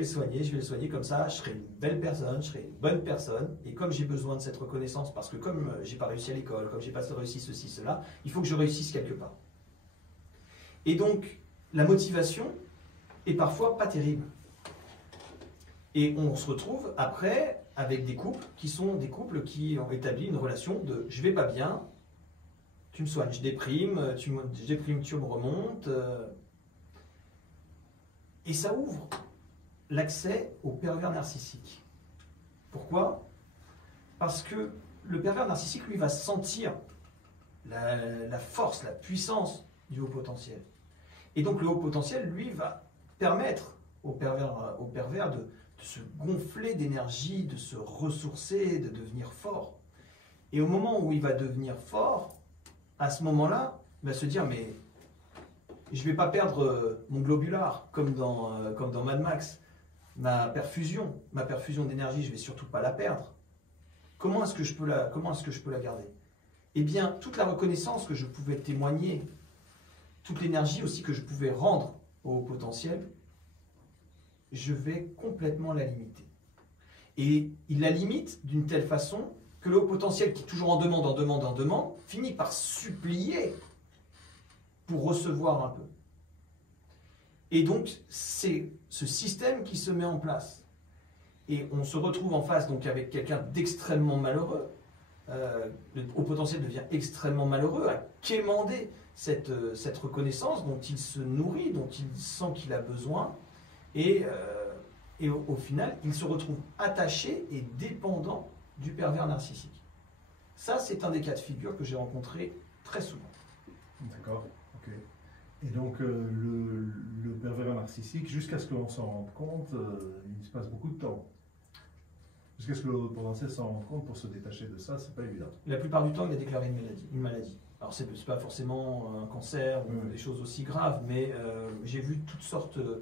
soigner, comme ça, je serai une belle personne, je serai une bonne personne, et comme j'ai besoin de cette reconnaissance, parce que comme j'ai pas réussi à l'école, comme j'ai pas réussi ceci, cela, il faut que je réussisse quelque part. Et donc, la motivation est parfois pas terrible. Et on se retrouve après avec des couples qui ont établi une relation de je vais pas bien, tu me soignes, je déprime, tu me remontes. Et ça ouvre l'accès au pervers narcissique. Pourquoi? Parce que le pervers narcissique, lui, va sentir la force, la puissance du haut potentiel. Et donc le haut potentiel, lui, va permettre au pervers de se gonfler d'énergie, de se ressourcer, de devenir fort. Et au moment où il va devenir fort, à ce moment-là, il va se dire, mais je ne vais pas perdre mon globular, comme dans Mad Max. Ma perfusion d'énergie, je ne vais surtout pas la perdre. Comment est-ce que je peux la garder? Eh bien, toute la reconnaissance que je pouvais témoigner, toute l'énergie aussi que je pouvais rendre au potentiel, je vais complètement la limiter. Et il la limite d'une telle façon que le haut potentiel, qui est toujours en demande, finit par supplier pour recevoir un peu. Et donc, c'est ce système qui se met en place. Et on se retrouve en face donc, avec quelqu'un d'extrêmement malheureux. Le haut potentiel devient extrêmement malheureux à quémander cette reconnaissance dont il se nourrit, dont il sent qu'il a besoin. Et Et au final, il se retrouve attaché et dépendant du pervers narcissique. Ça, c'est un des cas de figure que j'ai rencontré très souvent. D'accord, ok. Et donc le pervers narcissique, jusqu'à ce qu'on s'en rende compte, il se passe beaucoup de temps. Jusqu'à ce que le haut potentiel s'en rende compte pour se détacher de ça, c'est pas évident. La plupart du temps, il a déclaré une maladie. Alors, c'est pas forcément un cancer ou des choses aussi graves, mais j'ai vu toutes sortes de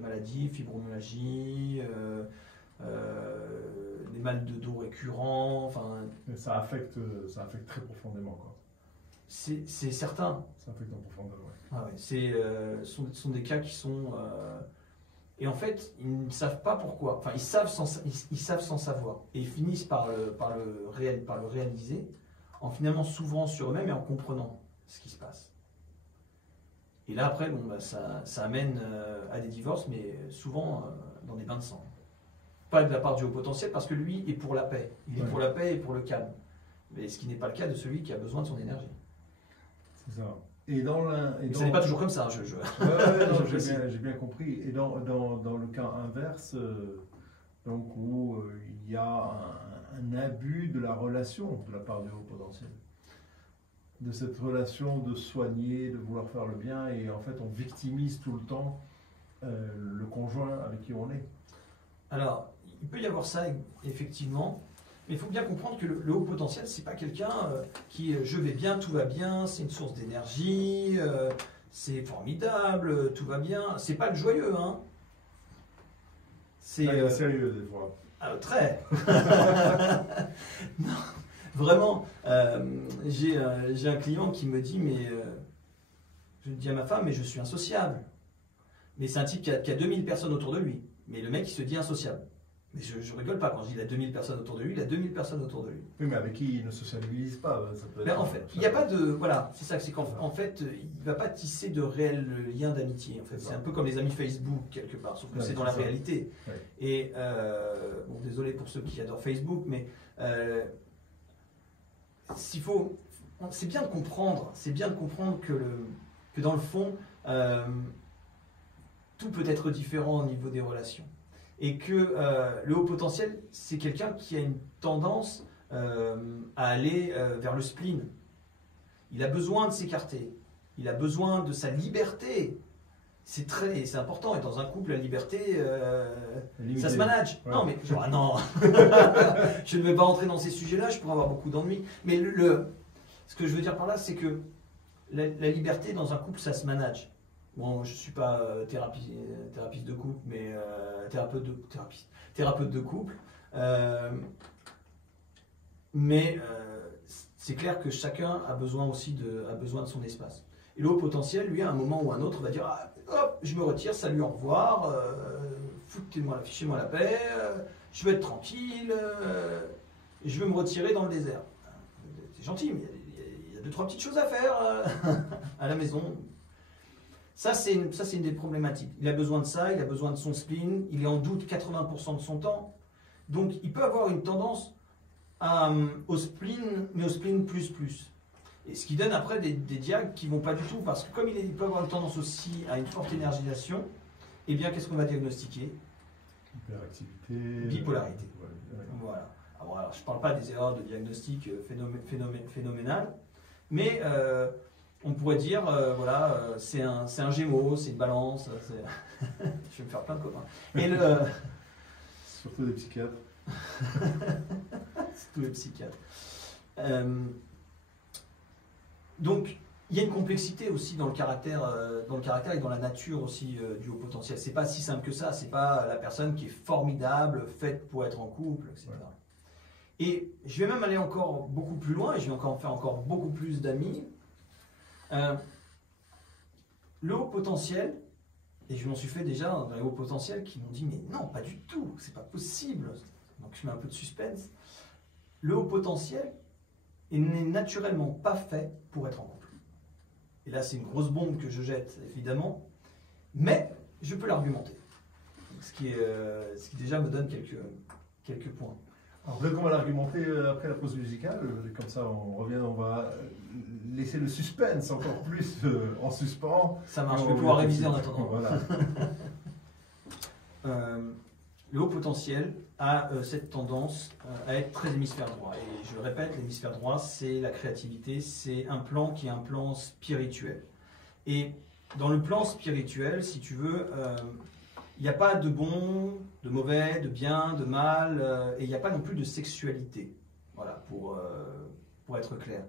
maladies, fibromyalgie, des mal de dos récurrents. Enfin, ça affecte très profondément, quoi. C'est certain. Ça affecte en profondeur, ouais. Ah ouais, sont des cas qui sont... et en fait, ils ne savent pas pourquoi. Enfin, ils savent sans savoir. Et ils finissent par le réaliser, en finalement s'ouvrant sur eux-mêmes et en comprenant ce qui se passe. Et là, après, bon, bah, ça amène à des divorces, mais souvent dans des bains de sang. Pas de la part du haut potentiel, parce que lui est pour la paix. Il est pour la paix et pour le calme. Mais ce qui n'est pas le cas de celui qui a besoin de son énergie. C'est ça. Et dans ça n'est pas toujours comme ça. J'ai bien compris. Et dans le cas inverse, donc où il y a un abus de la relation de la part du haut potentiel, de cette relation de soigner, de vouloir faire le bien, et en fait on victimise tout le temps le conjoint avec qui on est. Alors, il peut y avoir ça effectivement. Mais il faut bien comprendre que le haut potentiel, c'est pas quelqu'un qui je vais bien, tout va bien, c'est une source d'énergie, c'est formidable, tout va bien. C'est pas le joyeux, hein. C'est sérieux des fois. Très. Non, vraiment. J'ai un client qui me dit, mais je dis à ma femme, mais je suis insociable. Mais c'est un type qui a 2000 personnes autour de lui. Mais le mec, il se dit insociable. Mais je rigole pas quand je dis il a 2000 personnes autour de lui, il a 2000 personnes autour de lui. Oui, mais avec qui il ne sociabilise pas. Ça peut en fait, il n'y a pas de... Voilà, c'est ça, c'est qu'en fait, il ne va pas tisser de réels liens d'amitié. En fait. C'est un peu comme les amis Facebook, quelque part, sauf que c'est dans la réalité. Ouais. Et, bon, désolé pour ceux qui adorent Facebook, mais c'est bien de comprendre que dans le fond, tout peut être différent au niveau des relations. Et que le haut potentiel, c'est quelqu'un qui a une tendance à aller vers le spleen. Il a besoin de s'écarter. Il a besoin de sa liberté. C'est important. Et dans un couple, la liberté, ça se manage. Ouais. Non, mais non. Je ne vais pas rentrer dans ces sujets-là. Je pourrais avoir beaucoup d'ennuis. Mais ce que je veux dire par là, c'est que la liberté dans un couple, ça se manage. Bon, je ne suis pas thérapeute de couple, mais thérapeute de couple. Mais c'est clair que chacun a besoin aussi de son espace. Et le haut potentiel, lui, à un moment ou à un autre, va dire ah, hop, je me retire, salut, au revoir, fichez-moi la paix, je veux être tranquille, je veux me retirer dans le désert. C'est gentil, mais il y a 2-3 petites choses à faire à la maison. Ça, c'est une des problématiques. Il a besoin de ça, il a besoin de son spleen, il est en doute 80% de son temps. Donc, il peut avoir une tendance au spleen, mais au spleen plus. Et ce qui donne après des diagnes qui ne vont pas du tout, parce que comme il peut avoir une tendance aussi à une forte énergisation, eh bien, qu'est-ce qu'on va diagnostiquer? Hyperactivité. Bipolarité. Voilà. Alors, je ne parle pas des erreurs de diagnostic phénoménales, mais... on pourrait dire, c'est un Gémeaux, c'est une Balance, je vais me faire plein de copains. Et surtout des psychiatres. Surtout les psychiatres. Donc, il y a une complexité aussi dans le caractère et dans la nature aussi du haut potentiel. C'est pas si simple que ça. C'est pas la personne qui est formidable, faite pour être en couple, etc. Ouais. Et je vais même aller encore beaucoup plus loin, et je vais encore faire encore beaucoup plus d'amis. Le haut potentiel, et je m'en suis fait déjà dans les hauts potentiels qui m'ont dit mais non, pas du tout, c'est pas possible. Donc je mets un peu de suspense. Le haut potentiel n'est naturellement pas fait pour être en couple. Et là c'est une grosse bombe que je jette évidemment, mais je peux l'argumenter. Ce qui déjà me donne quelques points. Alors peut-être qu'on va l'argumenter après la pause musicale, comme ça on va laisser le suspense encore plus en suspens. Ça marche, je vais pouvoir réviser en attendant. Voilà. le haut potentiel a cette tendance à être très hémisphère droit. Et je le répète, l'hémisphère droit, c'est la créativité, c'est un plan qui est un plan spirituel. Et dans le plan spirituel, si tu veux, il n'y a pas de bon, de mauvais, de bien, de mal, et il n'y a pas non plus de sexualité. Voilà, pour être clair.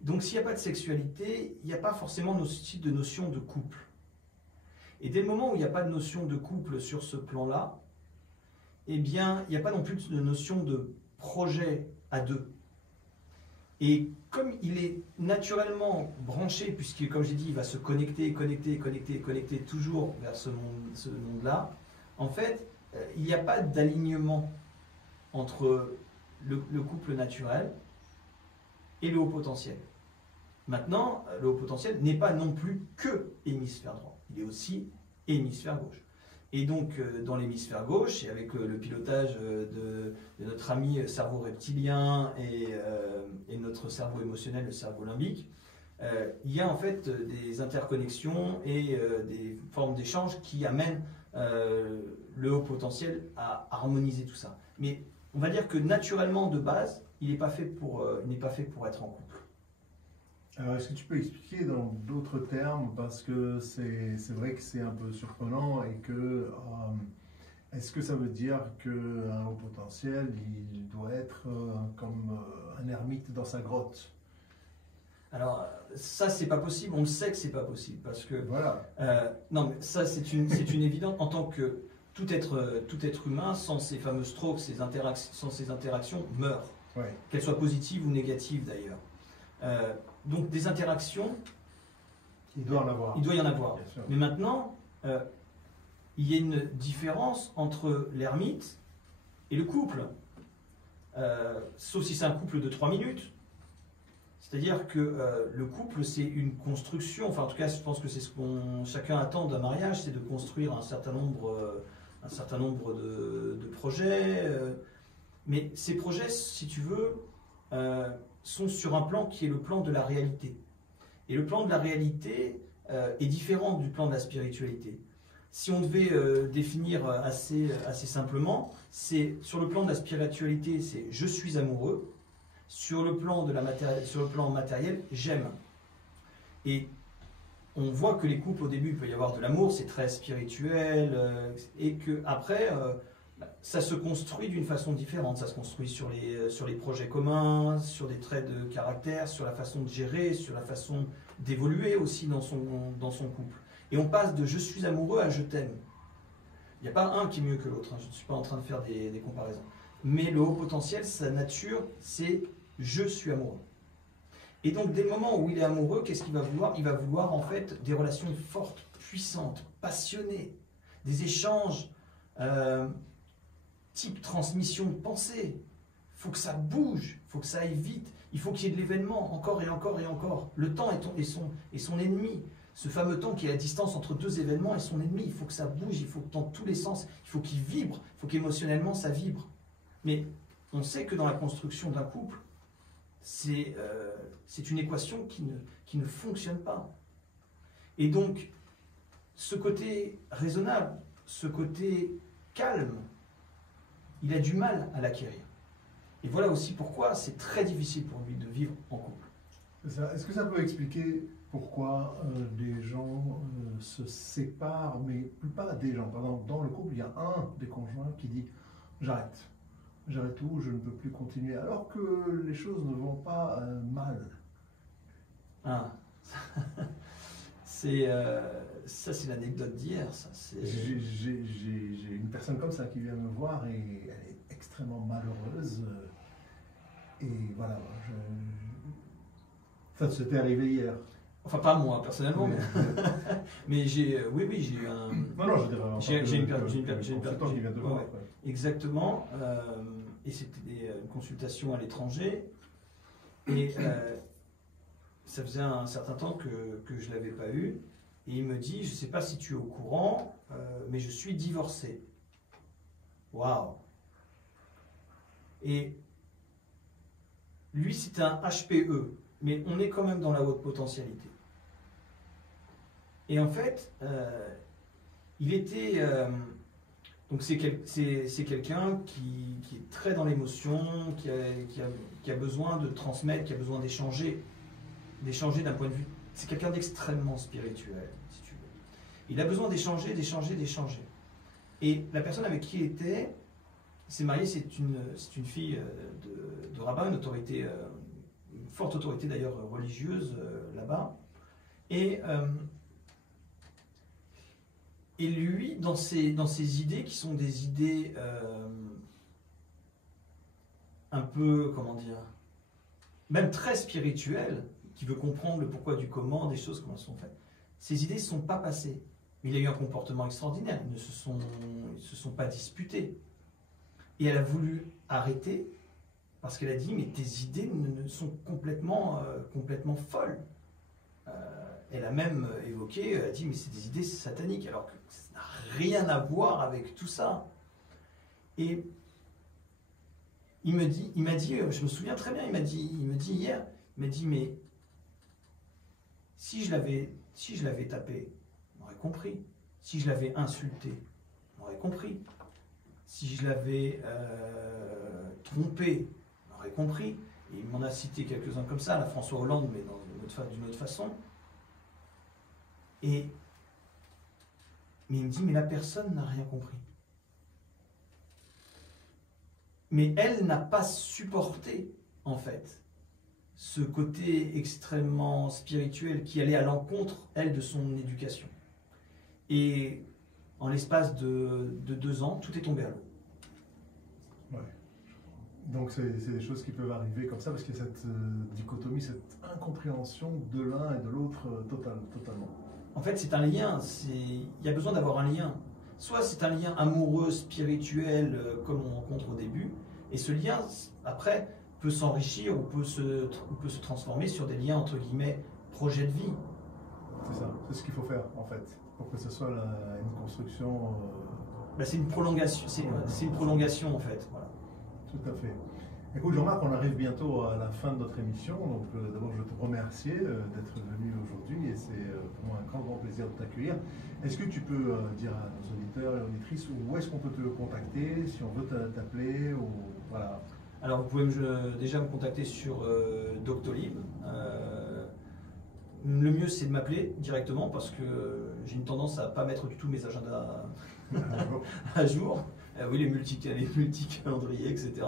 Donc s'il n'y a pas de sexualité, il n'y a pas forcément aussi de notion de couple. Et dès le moment où il n'y a pas de notion de couple sur ce plan-là, eh bien, il n'y a pas non plus de notion de projet à deux. Et comme il est naturellement branché, puisque, comme j'ai dit, il va se connecter toujours vers ce monde-là, en fait, il n'y a pas d'alignement entre le couple naturel et le haut potentiel. Maintenant, le haut potentiel n'est pas non plus que hémisphère droit, il est aussi hémisphère gauche. Et donc, dans l'hémisphère gauche, et avec le pilotage de notre ami cerveau reptilien et notre cerveau émotionnel, le cerveau limbique, il y a en fait des interconnexions et des formes d'échange qui amènent le haut potentiel à harmoniser tout ça. Mais on va dire que naturellement, de base, il n'est pas fait pour être en couple. Alors, est-ce que tu peux expliquer dans d'autres termes, parce que c'est vrai que c'est un peu surprenant et que est-ce que ça veut dire qu'un haut potentiel, il doit être comme un ermite dans sa grotte? Alors ça c'est pas possible, on le sait que c'est pas possible parce que voilà. Non mais ça c'est une évidence en tant que tout être humain sans ces fameux strokes, sans ces interactions meurt, Ouais. Qu'elles soient positives ou négatives d'ailleurs. Donc des interactions, il doit en avoir. Il doit y en avoir. Bien sûr. Mais maintenant, il y a une différence entre l'ermite et le couple. Sauf si c'est un couple de 3 minutes. C'est-à-dire que le couple, c'est une construction. Enfin, en tout cas, je pense que c'est ce qu'on chacun attend d'un mariage, c'est de construire un certain nombre de projets. Mais ces projets, si tu veux, sont sur un plan qui est le plan de la réalité. Et le plan de la réalité est différent du plan de la spiritualité. Si on devait définir assez simplement, c'est sur le plan de la spiritualité, c'est je suis amoureux. Sur le plan matériel, j'aime. Et on voit que les couples au début, il peut y avoir de l'amour, c'est très spirituel, et que après, ça se construit d'une façon différente. Ça se construit sur les projets communs, sur des traits de caractère, sur la façon de gérer, sur la façon d'évoluer aussi dans son couple. Et on passe de je suis amoureux à je t'aime. Il n'y a pas un qui est mieux que l'autre, hein. Je ne suis pas en train de faire des comparaisons. Mais le haut potentiel, sa nature, c'est je suis amoureux. Et donc, dès le moment où il est amoureux, qu'est-ce qu'il va vouloir? Il va vouloir en fait des relations fortes, puissantes, passionnées, des échanges type transmission de pensée. Il faut que ça bouge, il faut que ça aille vite, il faut qu'il y ait de l'événement, encore et encore et encore. Le temps est son ennemi. Ce fameux temps qui est la distance entre deux événements est son ennemi. Il faut que ça bouge, il faut que dans tous les sens, il faut qu'il vibre, il faut qu'émotionnellement ça vibre. Mais on sait que dans la construction d'un couple, c'est une équation qui ne fonctionne pas. Et donc, ce côté raisonnable, ce côté calme, il a du mal à l'acquérir. Et voilà aussi pourquoi c'est très difficile pour lui de vivre en couple. Est-ce que ça peut expliquer pourquoi des gens se séparent, mais pas des gens. Par exemple, dans le couple, il y a un des conjoints qui dit « j'arrête. J'arrête tout, je ne peux plus continuer », alors que les choses ne vont pas mal. Ah, c'est l'anecdote d'hier. J'ai une personne comme ça qui vient me voir et elle est extrêmement malheureuse. Et voilà, ça s'était arrivé hier. Enfin, pas moi personnellement, mais j'ai eu un. Non, je dirais vraiment. J'ai une personne qui vient de voir. Ouais, exactement. Et c'était une consultation à l'étranger. Et ça faisait un certain temps que je ne l'avais pas eu. Et il me dit, je ne sais pas si tu es au courant, mais je suis divorcé. Waouh! Et lui, c'est un HPE, mais on est quand même dans la haute potentialité. Et en fait, il était Donc c'est quelqu'un qui est très dans l'émotion, qui a besoin de transmettre, qui a besoin d'échanger d'un point de vue. C'est quelqu'un d'extrêmement spirituel, si tu veux. Il a besoin d'échanger. Et la personne avec qui il était, s'est marié, c'est une fille de rabbin, une forte autorité d'ailleurs religieuse là-bas. Et lui, dans ses idées, qui sont des idées un peu, comment dire, même très spirituelles, qui veut comprendre le pourquoi du comment, des choses comment elles sont faites, ces idées ne sont pas passées. Il a eu un comportement extraordinaire, ils ne se sont pas disputés. Et elle a voulu arrêter, parce qu'elle a dit, mais tes idées sont complètement folles. Elle a même évoqué, elle a dit, mais c'est des idées sataniques, alors que ça n'a rien à voir avec tout ça. Et il m'a dit, je me souviens très bien, il me dit hier, mais si je l'avais tapé, on aurait compris. Si je l'avais insulté, on aurait compris. Si je l'avais trompé, on aurait compris. Et il m'en a cité quelques-uns comme ça, la François Hollande, mais d'une autre façon. Mais il me dit, mais la personne n'a rien compris. Mais elle n'a pas supporté, en fait, ce côté extrêmement spirituel qui allait à l'encontre, elle, de son éducation. Et en l'espace de 2 ans, tout est tombé à l'eau. Ouais. Donc c'est des choses qui peuvent arriver comme ça, parce qu'il y a cette dichotomie, cette incompréhension de l'un et de l'autre totalement. En fait, c'est un lien, il y a besoin d'avoir un lien. Soit c'est un lien amoureux, spirituel, comme on rencontre au début, et ce lien, après, peut s'enrichir ou peut se transformer sur des liens, entre guillemets, projet de vie. C'est ça, c'est ce qu'il faut faire, en fait, pour que ce soit une construction... C'est une prolongation, c'est une prolongation, en fait. Voilà. Tout à fait. Écoute Jean-Marc, on arrive bientôt à la fin de notre émission, donc d'abord je te remercie d'être venu aujourd'hui et c'est pour moi un grand plaisir de t'accueillir. Est-ce que tu peux dire à nos auditeurs et auditrices où est-ce qu'on peut te contacter, si on veut t'appeler ou voilà. Alors vous pouvez déjà me contacter sur Doctolib. Le mieux c'est de m'appeler directement parce que j'ai une tendance à ne pas mettre du tout mes agendas à jour. Oui, les multi-calendriers, etc.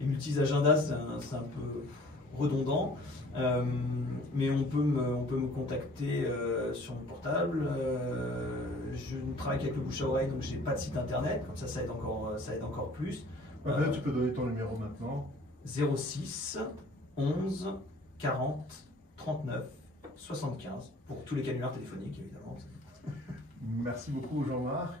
Les multi-agendas, c'est un peu redondant. Mais on peut me contacter sur mon portable. Je ne travaille qu'avec le bouche à oreille, donc je n'ai pas de site internet. Comme ça aide encore plus. Là, tu peux donner ton numéro maintenant. 06 11 40 39 75 pour tous les canulars téléphoniques, évidemment. Merci beaucoup Jean-Marc.